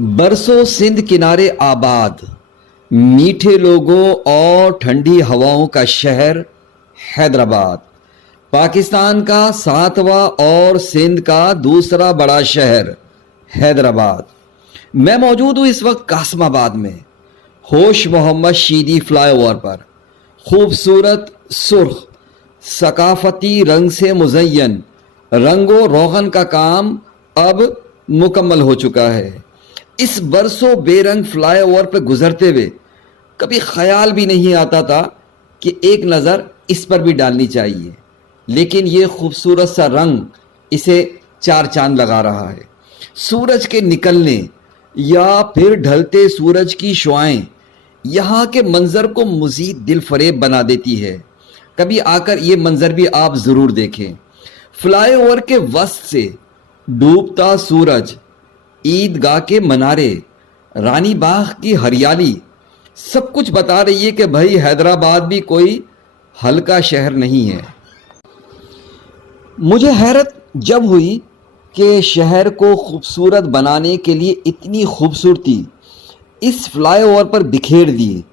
बरसों सिंध किनारे आबाद, मीठे लोगों और ठंडी हवाओं का शहर हैदराबाद, पाकिस्तान का 7वां और सिंध का दूसरा बड़ा शहर हैदराबाद। मैं मौजूद हूँ इस वक्त कासमाबाद में, होश मोहम्मद शीदी फ्लाईओवर पर। खूबसूरत सुर्ख सकाफती रंग से मुज़य्यन रंगो रोगन का काम अब मुकम्मल हो चुका है। इस बरसों बेरंग फ्लाईओवर पर गुजरते हुए कभी ख्याल भी नहीं आता था कि एक नज़र इस पर भी डालनी चाहिए, लेकिन ये खूबसूरत सा रंग इसे चार चांद लगा रहा है। सूरज के निकलने या फिर ढलते सूरज की शुआएं यहाँ के मंज़र को मज़ीद दिल फरेब बना देती है। कभी आकर ये मंज़र भी आप ज़रूर देखें। फ्लाईओवर के वस्त से डूबता सूरज, ईदगाह के मनारे, रानी बाग की हरियाली सब कुछ बता रही है कि भाई हैदराबाद भी कोई हल्का शहर नहीं है। मुझे हैरत जब हुई कि शहर को खूबसूरत बनाने के लिए इतनी खूबसूरती इस फ्लाईओवर पर बिखेर दी।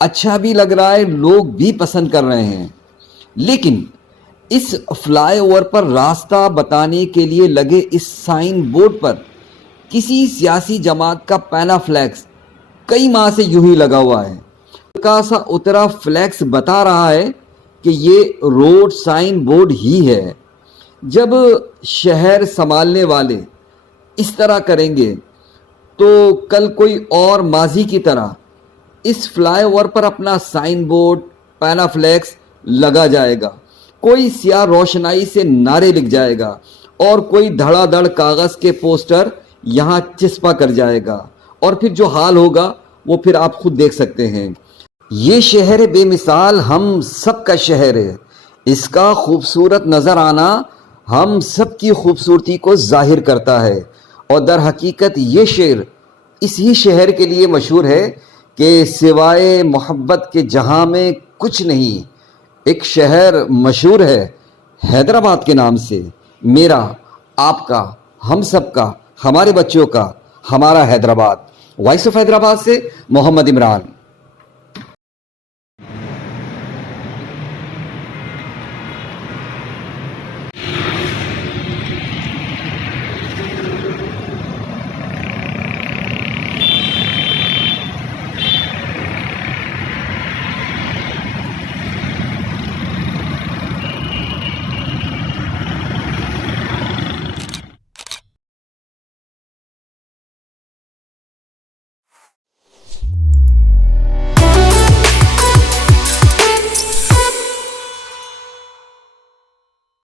अच्छा भी लग रहा है, लोग भी पसंद कर रहे हैं। लेकिन इस फ्लाईओवर पर रास्ता बताने के लिए लगे इस साइन बोर्ड पर किसी सियासी जमात का पैना फ्लैक्स कई माह से यूं ही लगा हुआ है। हल्का सा उतरा फ्लैक्स बता रहा है कि ये रोड साइन बोर्ड ही है। जब शहर संभालने वाले इस तरह करेंगे तो कल कोई और माजी की तरह इस फ्लाईओवर पर अपना साइन बोर्ड, पैना फ्लैक्स लगा जाएगा। कोई स्याह रोशनाई से नारे लिख जाएगा और कोई धड़ाधड़ कागज़ के पोस्टर यहाँ चिस्पा कर जाएगा, और फिर जो हाल होगा वो फिर आप खुद देख सकते हैं। ये शहर बेमिसाल हम सब का शहर है। इसका खूबसूरत नज़र आना हम सब की खूबसूरती को जाहिर करता है, और दर हकीकत ये शेर इसी शहर के लिए मशहूर है कि सिवाय मोहब्बत के जहाँ में कुछ नहीं। एक शहर मशहूर है हैदराबाद के नाम से। मेरा, आपका, हम सब का, हमारे बच्चों का, हमारा हैदराबाद। वॉइस ऑफ हैदराबाद से मोहम्मद इमरान।